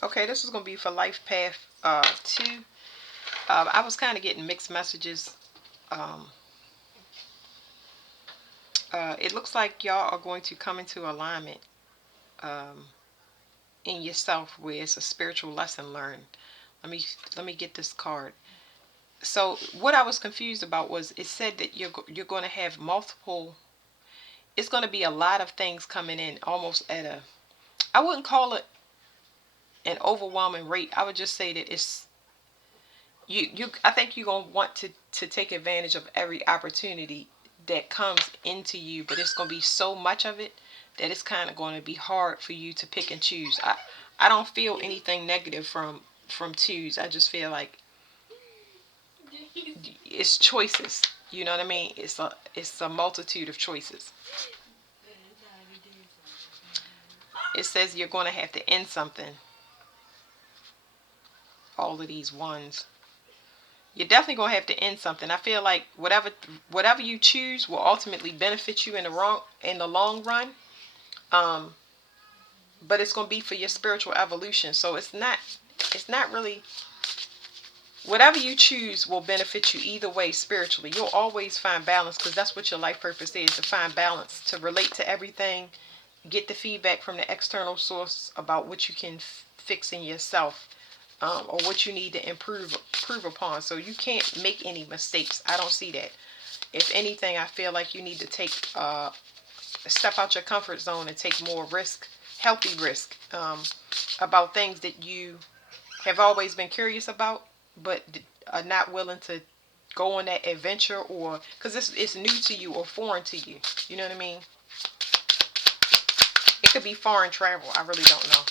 Okay, this is going to be for Life Path 2. I was kind of getting mixed messages. Um, it looks like y'all are going to come into alignment um, in yourself where it's a spiritual lesson learned. Let me let me get this card. So what I was confused about was it said that you're going to have multiple. It's going to be a lot of things coming in almost at a. I wouldn't call it an overwhelming rate. I would just say that it's you. I think you're gonna want to take advantage of every opportunity that comes into you, but it's gonna be so much of it that it's kind of going to be hard for you to pick and choose. I don't feel anything negative from twos. I just feel like it's choices. You know what I mean? It's a multitude of choices. It says you're going to have to end something. All of these ones. You're definitely going to have to end something. I feel like whatever you choose will ultimately benefit you in the long run. Um, but it's going to be for your spiritual evolution. So it's not really whatever you choose will benefit you either way spiritually. You'll always find balance because that's what your life purpose is, to find balance, to relate to everything, get the feedback from the external source about what you can fix in yourself, or what you need to improve upon. So you can't make any mistakes. I don't see that. If anything, I feel like you need to take step out your comfort zone and take more risk, healthy risk, about things that you have always been curious about, but are not willing to go on that adventure, or because it's new to you or foreign to you. You know what I mean? It could be foreign travel. I really don't know.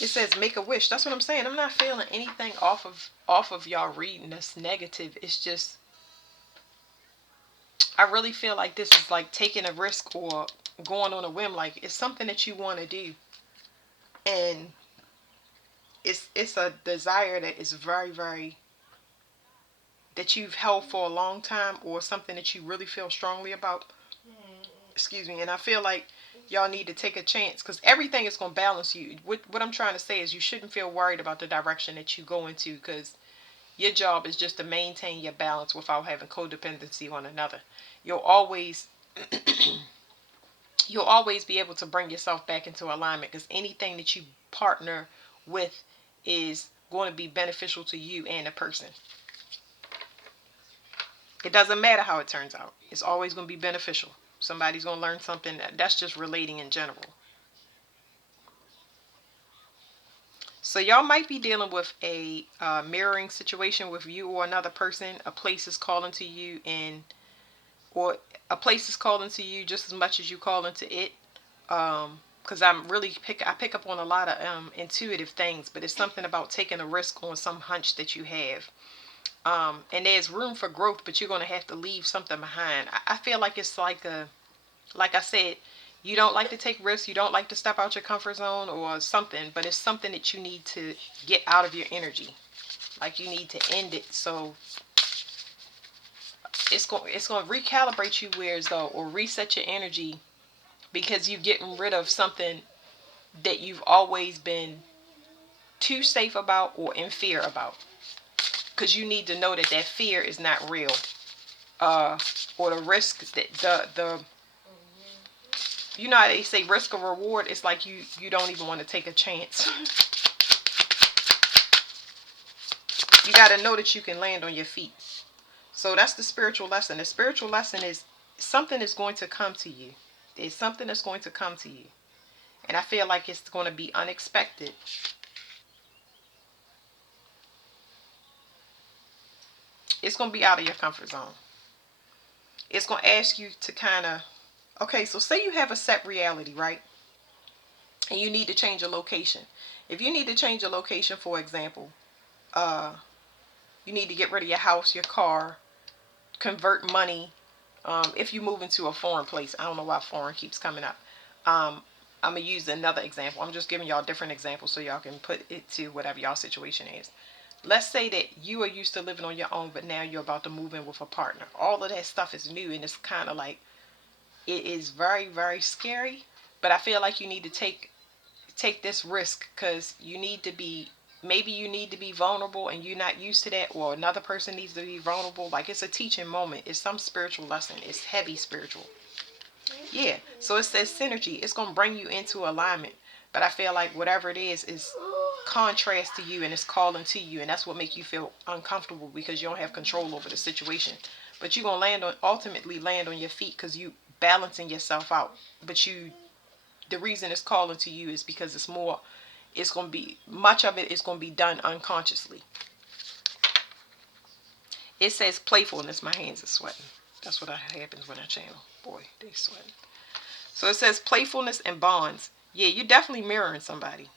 It says make a wish. That's what I'm saying. I'm not feeling anything off of y'all reading that's negative. It's just I really feel like this is like taking a risk or going on a whim. Like it's something that you want to do, and it's a desire that is very very that you've held for a long time, or something that you really feel strongly about. Excuse me. And I feel like y'all need to take a chance because everything is going to balance you. What I'm trying to say is you shouldn't feel worried about the direction that you go into, because your job is just to maintain your balance without having codependency on another. You'll always you'll always be able to bring yourself back into alignment, because anything that you partner with is going to be beneficial to you and the person. It doesn't matter how it turns out. It's always going to be beneficial. Somebody's going to learn something. That's just relating in general. So y'all might be dealing with a mirroring situation with you or another person. A place is calling to you, or a place is calling to you just as much as you call into it. Because I pick up on a lot of intuitive things, but it's something about taking a risk on some hunch that you have. And there's room for growth, but you're going to have to leave something behind. I feel like it's like I said, you don't like to take risks, you don't like to step out your comfort zone or something, but it's something that you need to get out of your energy. Like you need to end it. So it's going to recalibrate you, whereas though, or reset your energy, because you're getting rid of something that you've always been too safe about or in fear about, because you need to know that that fear is not real, uh or the risk that the you know how they say risk or reward. It's like you don't even want to take a chance. You got to know that you can land on your feet. So that's the spiritual lesson. The spiritual lesson is something is going to come to you. There's something that's going to come to you, and I feel like it's going to be unexpected. It's going to be out of your comfort zone. It's going to ask you to kind of, okay, so say you have a set reality, right? And you need to change a location. If you need to change a location, for example, uh, you need to get rid of your house, your car, convert money. If you move into a foreign place, I don't know why foreign keeps coming up. Um, I'm going to use another example. I'm just giving y'all different examples so y'all can put it to whatever y'all situation is. Let's say that you are used to living on your own, but now you're about to move in with a partner. All of that stuff is new, and it's kind of like, it is very, very scary. But I feel like you need to take this risk because you need to be, maybe you need to be vulnerable and you're not used to that, or another person needs to be vulnerable. Like, it's a teaching moment. It's some spiritual lesson. It's heavy spiritual. Yeah. So it says synergy. It's going to bring you into alignment. But I feel like whatever it is contrast to you and it's calling to you. And that's what makes you feel uncomfortable because you don't have control over the situation. But you're going to ultimately land on your feet because you balancing yourself out. But the reason it's calling to you is because it's going to be, much of it is going to be done unconsciously. It says playfulness. My hands are sweating. That's what happens when I channel. Boy, they sweating. So it says playfulness and bonds. Yeah, you're definitely mirroring somebody.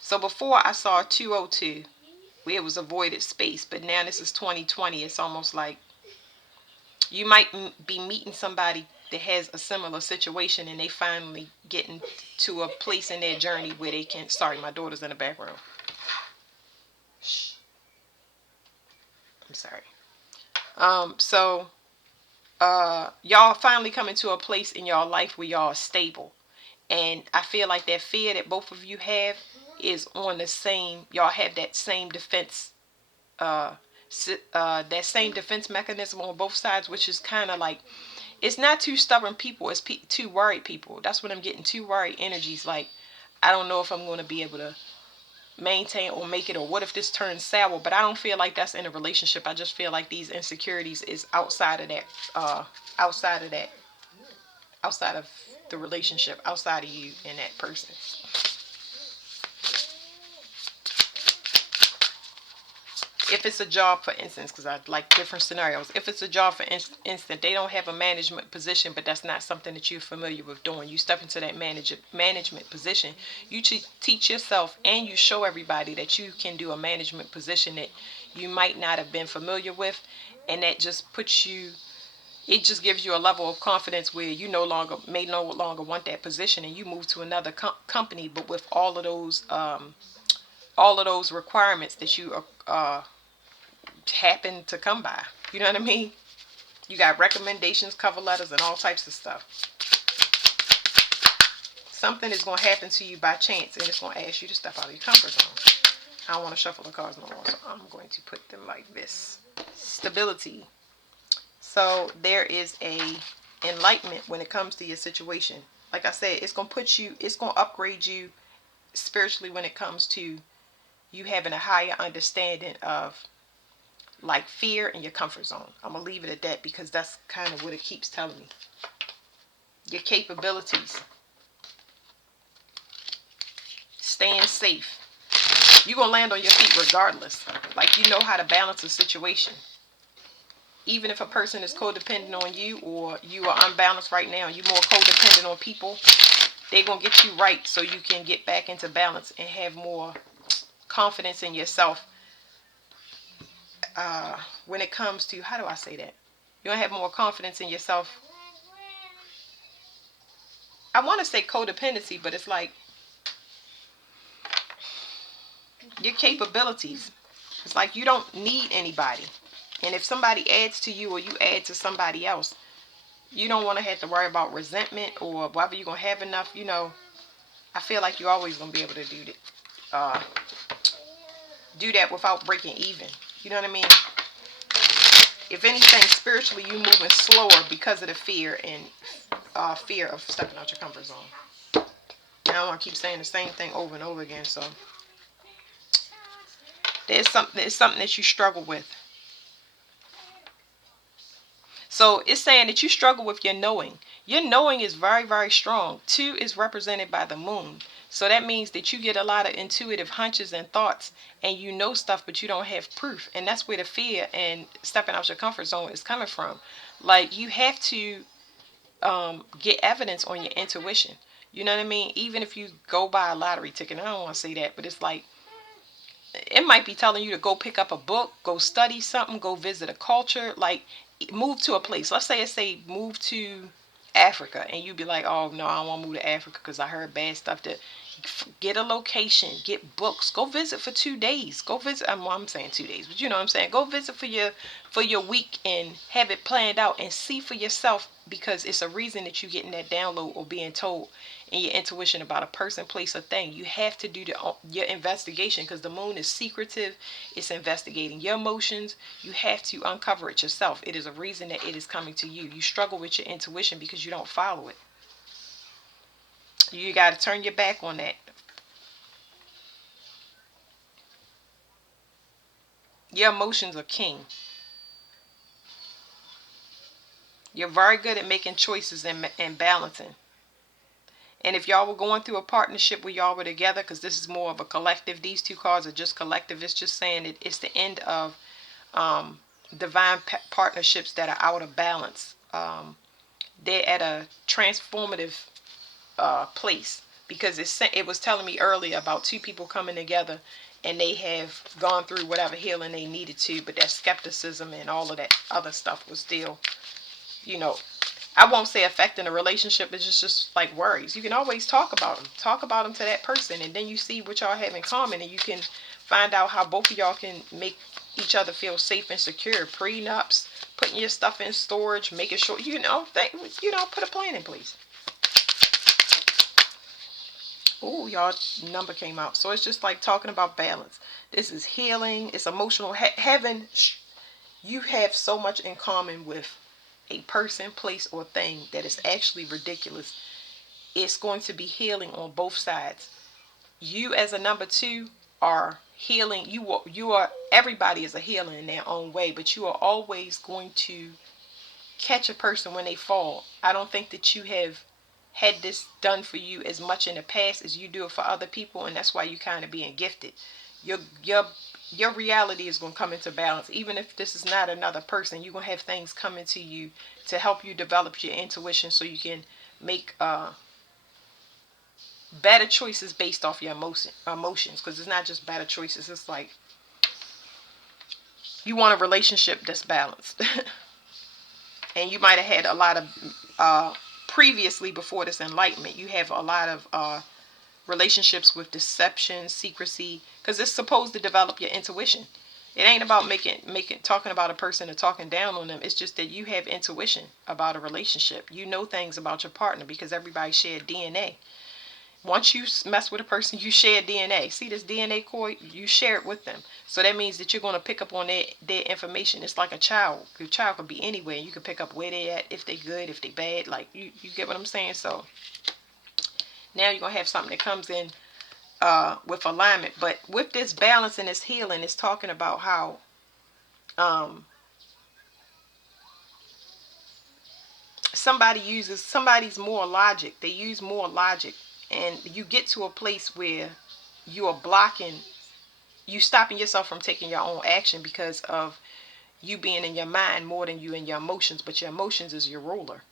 So before I saw 202, where it was avoided space, but now this is 2020. It's almost like you might be meeting somebody that has a similar situation and they finally getting to a place in their journey where they can, sorry, my daughter's in the background. Shh. I'm sorry. Y'all finally coming to a place in y'all life where y'all are stable. And I feel like that fear that both of you have is on the same, y'all have that same defense, that same defense mechanism on both sides, which is kind of like, it's not two stubborn people, it's two worried people. That's what I'm getting, two worried energies. Like, I don't know if I'm going to be able to maintain or make it, or what if this turns sour. But I don't feel like that's in a relationship. I just feel like these insecurities is outside of that, outside of that, outside of the relationship, outside of you and that person. If it's a job, for instance, because I like different scenarios. If it's a job, for instance, they don't have a management position, but that's not something that you're familiar with doing. You step into that management position. You teach yourself and you show everybody that you can do a management position that you might not have been familiar with. And that just puts you, it just gives you a level of confidence where you may no longer want that position, and you move to another company, but with all of those requirements that you happen to come by. You know what I mean? You got recommendations, cover letters, and all types of stuff. Something is going to happen to you by chance, and it's going to ask you to step out of your comfort zone. I don't want to shuffle the cards no more, so I'm going to put them like this. Stability. So there is a enlightenment when it comes to your situation. Like I said, it's going to upgrade you spiritually when it comes to you having a higher understanding of like fear in your comfort zone. I'm going to leave it at that because that's kind of what it keeps telling me. Your capabilities. Staying safe. You're going to land on your feet regardless. Like, you know how to balance a situation. Even if a person is codependent on you, or you are unbalanced right now, you're more codependent on people, they're going to get you right so you can get back into balance and have more confidence in yourself. When it comes to, how do I say that? You're going to have more confidence in yourself. I want to say codependency, but it's like your capabilities. It's like you don't need anybody. And if somebody adds to you or you add to somebody else, you don't want to have to worry about resentment or whether you're going to have enough, I feel like you're always going to be able to do that without breaking even. You know what I mean? If anything, spiritually, you're moving slower because of the fear and fear of stepping out your comfort zone. I don't want to keep saying the same thing over and over again. So it's something that you struggle with. So it's saying that you struggle with your knowing. Your knowing is very, very strong. 2 is represented by the moon. So that means that you get a lot of intuitive hunches and thoughts, and you know stuff, but you don't have proof. And that's where the fear and stepping out your comfort zone is coming from. Like, you have to get evidence on your intuition. You know what I mean? Even if you go buy a lottery ticket, I don't want to say that, but it's like, it might be telling you to go pick up a book, go study something, go visit a culture, like move to a place. Let's say move to Africa, and you'd be like, oh no, I don't want to move to Africa because I heard bad stuff. To get a location, get books, go visit for 2 days, go visit. I'm saying 2 days, but you know what I'm saying. Go visit for your week and have it planned out and see for yourself, because it's a reason that you're getting that download or being told. and your intuition about a person, place, or thing, you have to do your investigation, because the moon is secretive. It's investigating your emotions. You have to uncover it yourself. It is a reason that it is coming to you. You struggle with your intuition because you don't follow it. You got to turn your back on that. Your emotions are king. You're very good at making choices and balancing. And if y'all were going through a partnership where y'all were together, because this is more of a collective, these two cards are just collective. It's just saying that it's the end of divine partnerships that are out of balance. They're at a transformative place, because it was telling me earlier about two people coming together, and they have gone through whatever healing they needed to, but that skepticism and all of that other stuff was still, you know, I won't say affecting the relationship. It's just like worries. You can always talk about them. Talk about them to that person, and then you see what y'all have in common, and you can find out how both of y'all can make each other feel safe and secure. Prenups, putting your stuff in storage, making sure put a plan in place. Oh, y'all number came out. So it's just like talking about balance. This is healing. It's emotional. Heaven, you have so much in common with a person, place, or thing that is actually ridiculous. It's going to be healing on both sides. You as a number two are healing. You are everybody is a healer in their own way, but you are always going to catch a person when they fall. I don't think that you have had this done for you as much in the past as you do it for other people, and that's why you kind of being gifted. Your your your reality is going to come into balance. Even if this is not another person, you're going to have things coming to you to help you develop your intuition, so you can make better choices based off your emotions. Because it's not just better choices. It's like you want a relationship that's balanced. And you might have had a lot of previously, before this enlightenment, you have a lot of relationships with deception, secrecy, because it's supposed to develop your intuition. It ain't about talking about a person or talking down on them. It's just that you have intuition about a relationship. You know things about your partner because everybody shared DNA. Once you mess with a person, you share DNA. See this DNA core? You share it with them. So that means that you're going to pick up on their information. It's like a child. Your child could be anywhere. You can pick up where they at, if they good, if they bad. Like, you get what I'm saying? So now you're going to have something that comes in with alignment. But with this balance and this healing, it's talking about how somebody's more logic. They use more logic. And you get to a place where you are stopping yourself from taking your own action because of you being in your mind more than you in your emotions. But your emotions is your ruler.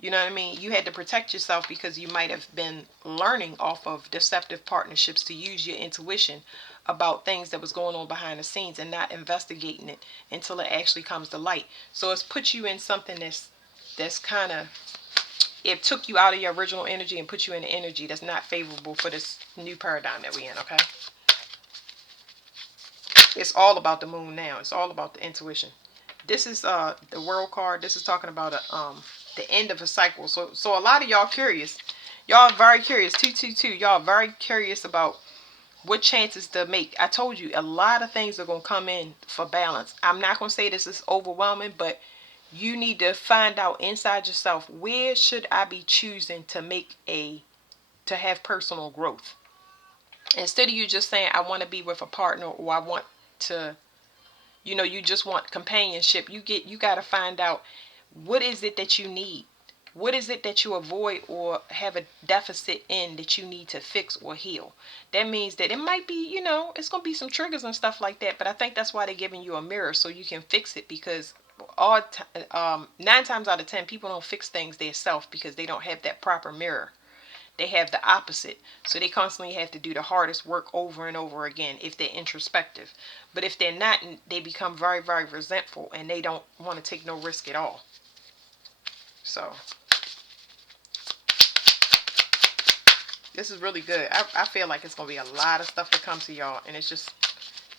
You know what I mean? You had to protect yourself because you might have been learning off of deceptive partnerships to use your intuition about things that was going on behind the scenes and not investigating it until it actually comes to light. So it's put you in something that's kind of, it took you out of your original energy and put you in an energy that's not favorable for this new paradigm that we're in, okay? It's all about the moon now. It's all about the intuition. This is the world card. This is talking about the end of a cycle. So a lot of y'all curious. Y'all are very curious. 222. Y'all are very curious about what chances to make. I told you a lot of things are going to come in for balance. I'm not going to say this is overwhelming, but you need to find out inside yourself, where should I be choosing to have personal growth? Instead of you just saying, I want to be with a partner, or I want to, you just want companionship. You got to find out, what is it that you need? What is it that you avoid or have a deficit in that you need to fix or heal? That means that it might be, it's going to be some triggers and stuff like that. But I think that's why they're giving you a mirror, so you can fix it. Because 9 times out of 10, people don't fix things themselves because they don't have that proper mirror. They have the opposite. So they constantly have to do the hardest work over and over again if they're introspective. But if they're not, they become very, very resentful, and they don't want to take no risk at all. So this is really good. I feel like it's going to be a lot of stuff that comes to y'all. And it's just,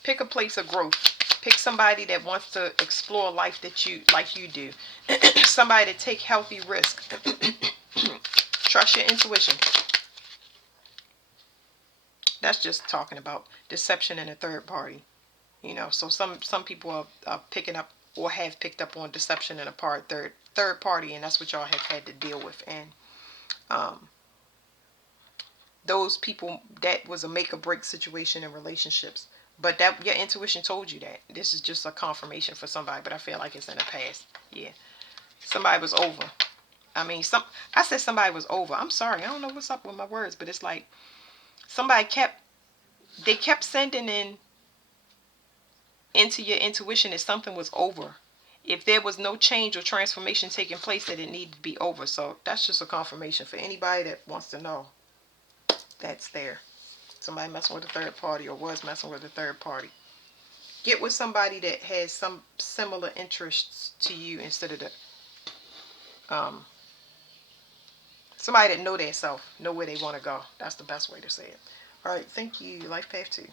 pick a place of growth. Pick somebody that wants to explore life like you do. Somebody that take healthy risks. Trust your intuition. That's just talking about deception in a third party. You know, so some people are picking up or have picked up on deception in a third party, and that's what y'all have had to deal with. And um, those people, that was a make or break situation in relationships. But that your intuition told you that. This is just a confirmation for somebody, but I feel like it's in the past. Yeah, somebody was over. I mean, I said somebody was over. I'm sorry, I don't know what's up with my words, but it's like somebody kept sending into your intuition that something was over. If there was no change or transformation taking place, that it needed to be over. So that's just a confirmation for anybody that wants to know. That's there. Somebody messing with a third party or was messing with a third party. Get with somebody that has some similar interests to you instead of the somebody that know their self, know where they want to go. That's the best way to say it. All right, thank you. Life Path 2.